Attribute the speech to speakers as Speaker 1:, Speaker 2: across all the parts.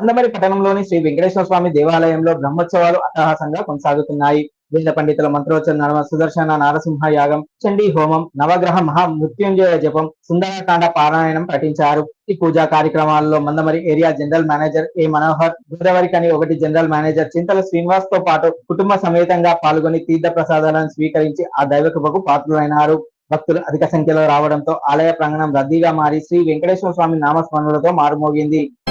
Speaker 1: అందమరి పట్టణంలోని శ్రీ వెంకటేశ్వర స్వామి దేవాలయంలో బ్రహ్మోత్సవాలు అట్టహాసంగా కొనసాగుతున్నాయి. వేద పండితుల మంత్రోచ్చరణ నడమ సుదర్శన నారసింహ యాగం చండీ హోమం నవగ్రహ మహా మృత్యుంజయ జపం సుందరకాండ పారాయణం పఠించారు ఈ పూజా కార్యక్రమాల్లో Mandamarri area general manager A Manohar Godavarikhani ఒకటి జనరల్ మేనేజర్ చింతల శ్రీనివాస్తో పాటు కుటుంబ సమేతంగా పాల్గొని తీర్థ ప్రసాదాలను స్వీకరించి ఆ దైవకృపకు పాత్రులైనారు. భక్తులు అధిక సంఖ్యలో రావడంతో ఆలయ ప్రాంగణం రద్దీగా మారి శ్రీ వెంకటేశ్వర స్వామి నామస్మరణలతో మారుమోగింది.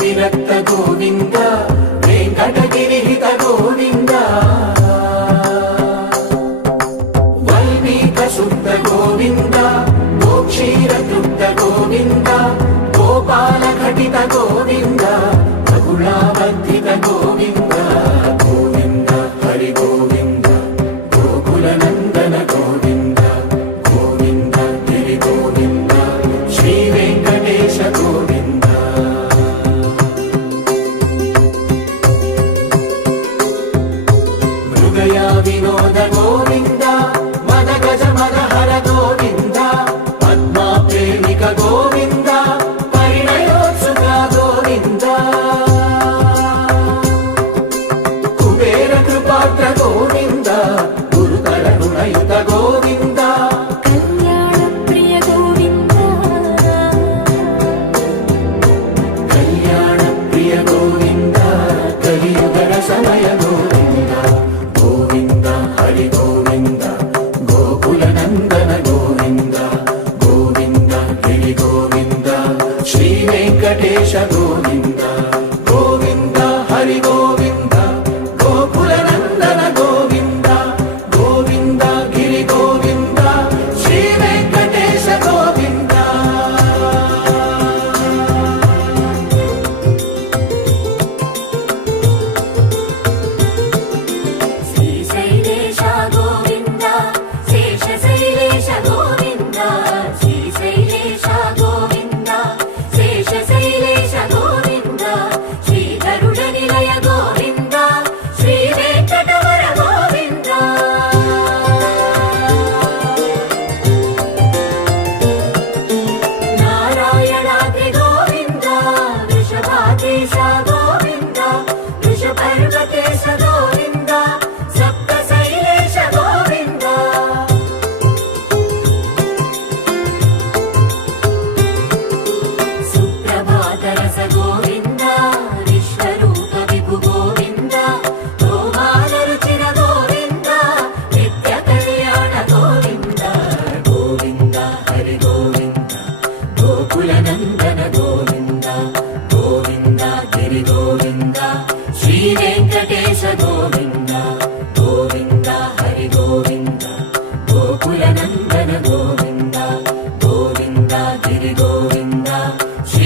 Speaker 2: విరక్త గోవింద వెంకటగిరిహిత గోవింద. వల్మీక శుద్ధ గోవింద గోక్షీర తృప్త గోవింద గోపాల ఘటిత గోవింద. గోవింద గురుతర గుణయుత గోవింద.
Speaker 3: కళ్యాణప్రియ గోవింద.
Speaker 2: కళ్యాణ ప్రియ గోవింద కలియుగర సమయ గోవింద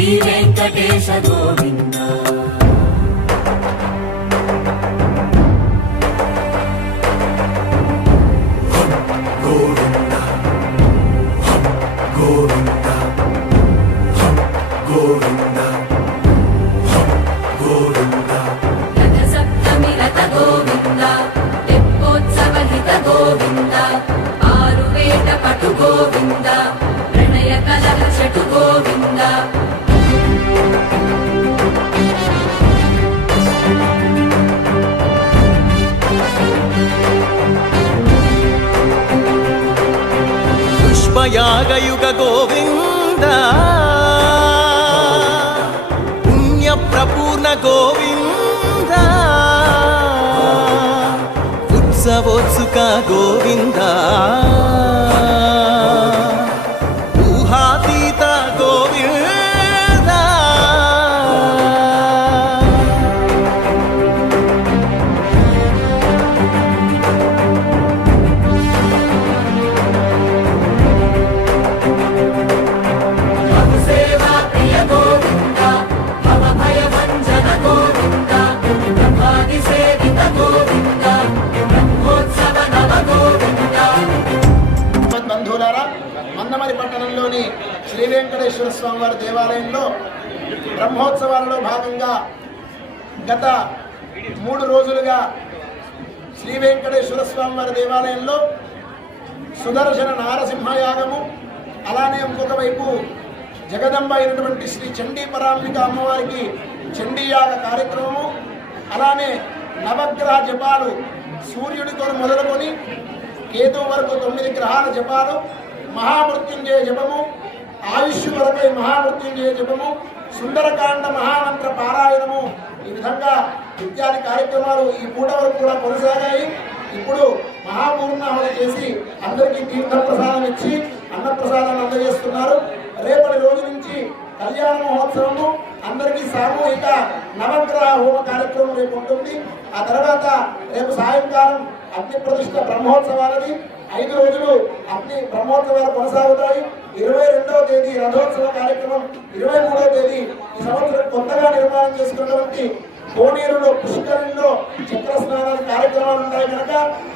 Speaker 2: శ్రీ వెంకటేశ గోవింద. గోవింద. గోవింద. గోవింద. గోవింద.
Speaker 3: రథ సప్తమి రథ గోవింద. తెప్పోత్సవ హిత గోవింద. ఆరు వేట పటు గోవింద. ప్రణయ కలహ షటు గోవింద.
Speaker 4: యాగయుగ గోవింద? పుణ్య ప్రపూర్ణ గోవింద? ఉత్సవోత్సుక గోవిందా? శ్రీ
Speaker 5: వెంకటేశ్వర స్వామి వారి దేవాలయంలో బ్రహ్మోత్సవాలలో భాగంగా గత మూడు రోజులుగా శ్రీ వెంకటేశ్వర స్వామి వారి దేవాలయంలో సుదర్శన నారసింహయాగము అలానే ఇంకొక వైపు జగదంబ అయినటువంటి శ్రీ చండీ పరాంబిక అమ్మవారికి చండీ యాగ కార్యక్రమము అలానే నవగ్రహ జపాలు సూర్యుడితో మొదలుకొని కేతు వరకు తొమ్మిది గ్రహాల జపాలు మహామృత్యుంజయ జపము ఆయుష్ వరకై మహామృత్యుంజయ జపము సుందరకాండ మహామంత్ర పారాయణము. ఈ విధంగా ఇత్యాది కార్యక్రమాలు ఈ పూట వరకు కూడా కొనసాగాయి. ఇప్పుడు మహాపూర్ణాహుతి చేసి అందరికీ తీర్థ ప్రసాదం ఇచ్చి అన్నప్రసాదాన్ని అందజేస్తున్నారు. రేపటి రోజు నుంచి కళ్యాణ మహోత్సవము అందరికీ సామూహిక నవగ్రహ హోమ కార్యక్రమం రేపు ఉంటుంది. ఆ తర్వాత రేపు సాయంకాలం అగ్ని ప్రతిష్ట బ్రహ్మోత్సవాలది. ఐదు రోజులు అగ్ని బ్రహ్మోత్సవాలు కొనసాగుతాయి. ఇరవై రెండవ తేదీ రథోత్సవ కార్యక్రమం ఇరవై మూడవ తేదీ ఈ సంవత్సరం కొత్తగా నిర్మాణం చేసుకున్నటువంటి కోనేరులో పుష్కరంలో చిత్ర స్నానాల కార్యక్రమాలు ఉంటాయి కనుక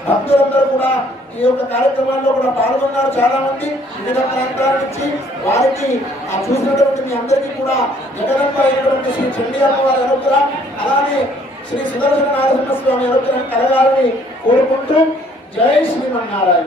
Speaker 5: భక్తులందరూ కూడా ఈ యొక్క కార్యక్రమాల్లో కూడా పాల్గొన్నారు చాలా మంది వివిధ ప్రాంతాల నుంచి వారికి ఆ చూసినటువంటి మీ అందరికీ కూడా జగదంబ అయినటువంటి శ్రీ చండీ అమ్మవారి అనుగ్రహం అలానే శ్రీ సుదర్శన నారసింహస్వామి అనుగ్రహం కలగాలని కోరుకుంటూ జై శ్రీమన్నారాయణ